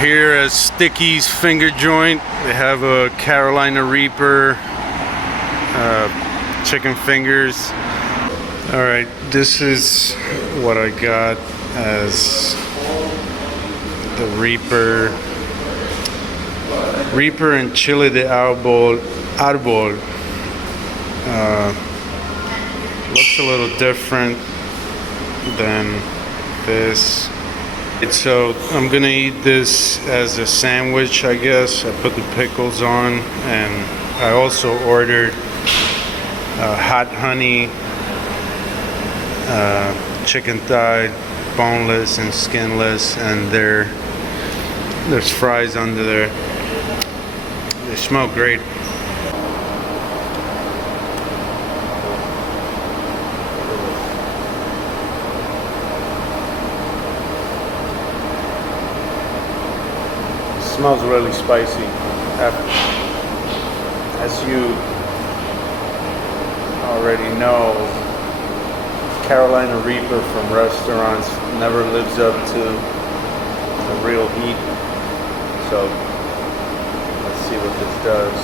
Here at Sticky's Finger Joint, they have a Carolina Reaper, chicken fingers. All right, this is what I got as the Reaper and chile de arbol. Looks a little different than this. So I'm gonna eat this as a sandwich, I guess. I put the pickles on, and I also ordered hot honey chicken thigh, boneless and skinless, and there's fries under there. They smell great. Smells really spicy. As you already know, Carolina Reaper from restaurants never lives up to the real heat. So let's see what this does.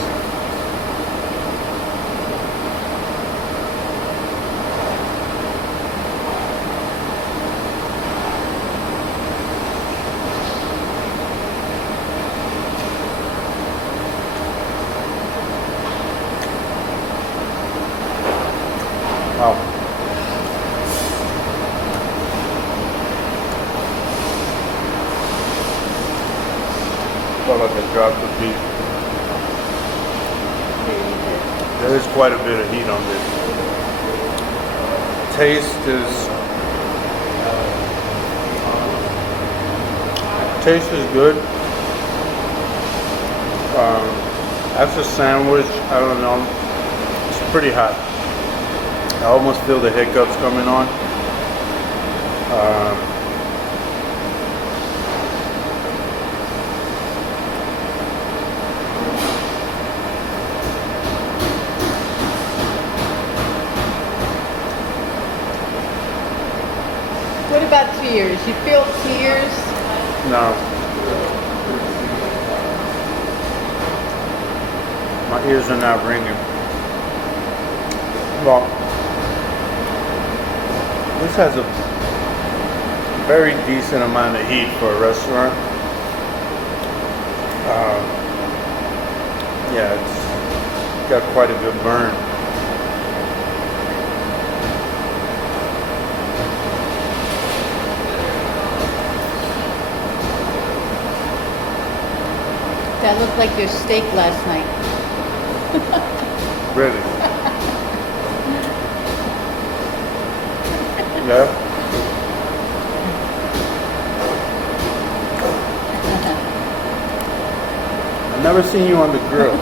Wow. Felt like I dropped the beef. There is quite a bit of heat on this. Taste is good. As a sandwich, I don't know. It's pretty hot. I almost feel the hiccups coming on. What about tears? You feel tears? No. My ears are not ringing. Well, this has a very decent amount of heat for a restaurant. Yeah, it's got quite a good burn. That looked like your steak last night. Really? Yeah. I've never seen you on the grill.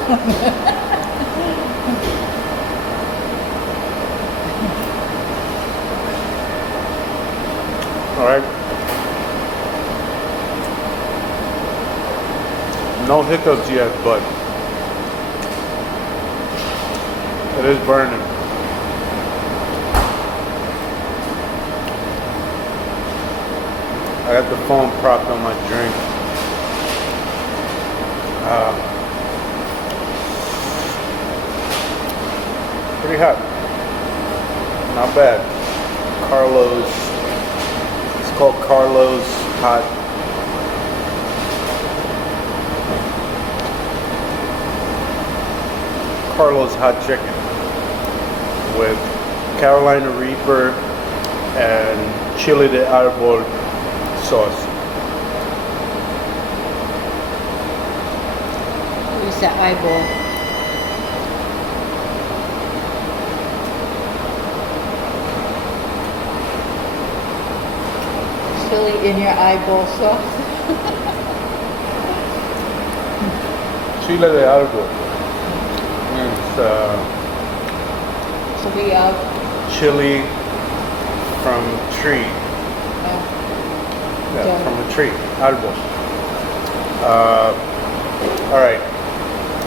All right. No hiccups yet, but it is burning. I got the phone propped on my drink. Pretty hot. Not bad. Carlos. It's called Carlos Hot. Carlos Hot Chicken with Carolina Reaper and chile de arbol sauce. Where's that eyeball? Chili in your eyeball sauce. Chile de arbol. It's Chili out. chili from tree. Yeah, from a tree. Arbol. All right.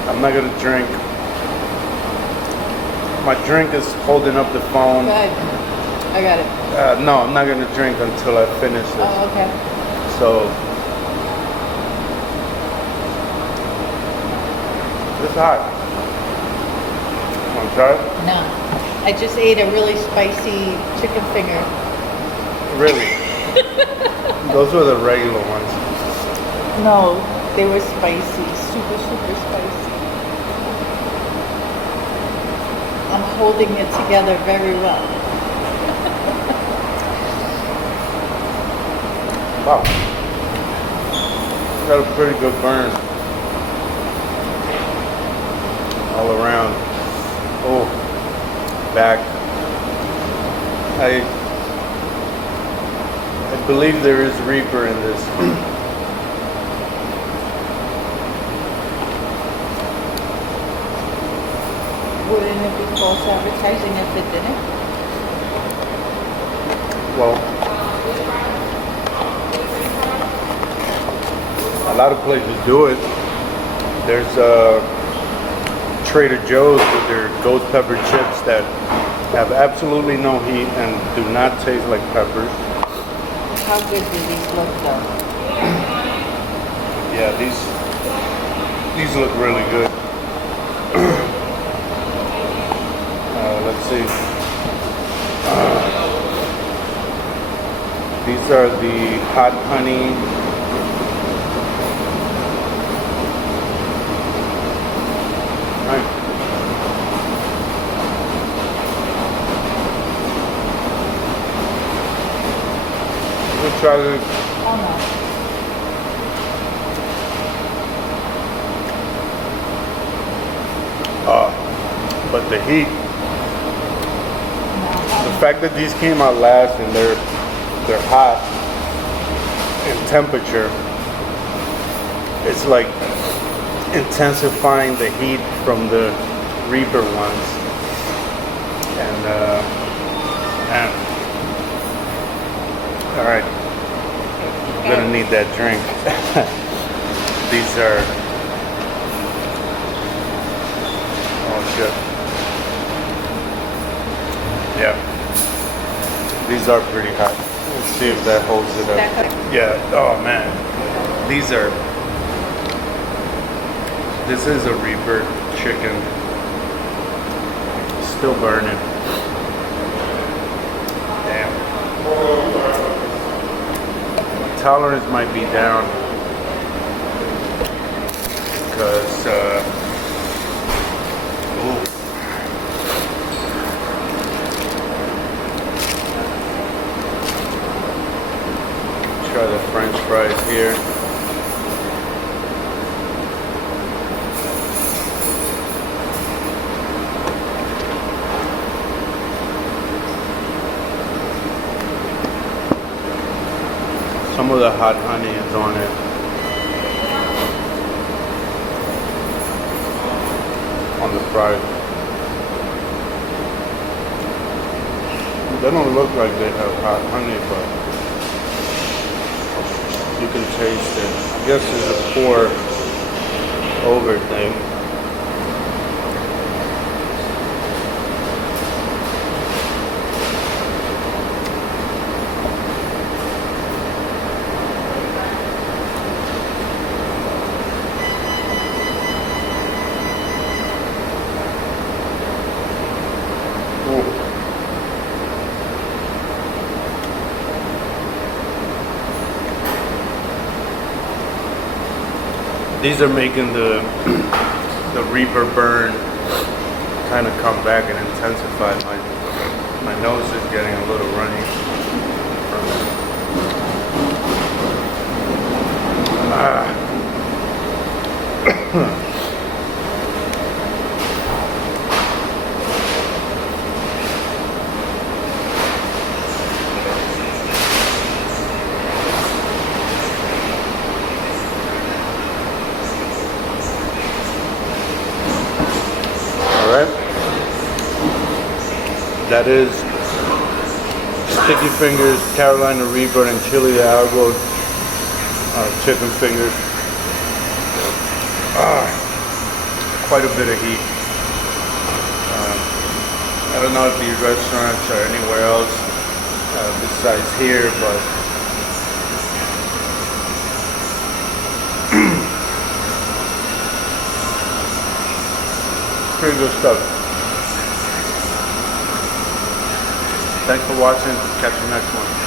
I'm not gonna drink. My drink is holding up the phone. Go ahead. I got it. No, I'm not gonna drink until I finish this. Oh, okay. So hot. Want to try it? No. I just ate a really spicy chicken finger. Really? Those were the regular ones. No, they were spicy. Super, super spicy. I'm holding it together very well. Wow. Got a pretty good burn. All around. Oh, back. I believe there is Reaper in this. Wouldn't it be false advertising if it didn't? Well, a lot of places do it. There's Trader Joe's with their ghost pepper chips that have absolutely no heat and do not taste like peppers. How good do these look though? Yeah, these look really good. Let's see. These are the hot honey. Right. We'll try to. Oh no. But the heat. The fact that these came out last and they're hot in temperature, it's like intensifying the heat from the Reaper ones. And man, all right, I'm gonna need that drink. These are, oh shit. Yeah, these are pretty hot. Let's see if that holds it up. Yeah, oh man. This is a Reaper chicken. Still burning. Damn. Tolerance might be down. Because, ooh. Try the French fries here. Some of the hot honey is on it. On the fries. They don't look like they have hot honey, but you can taste it. I guess it's a pour over thing. These are making the Reaper burn kind of come back and intensify. My nose is getting a little runny from it. That is Sticky Fingers, Carolina Reaper, and Chili de Agua chicken fingers. Quite a bit of heat. I don't know if these restaurants are anywhere else besides here, but pretty good stuff. Thanks for watching. Catch you next one.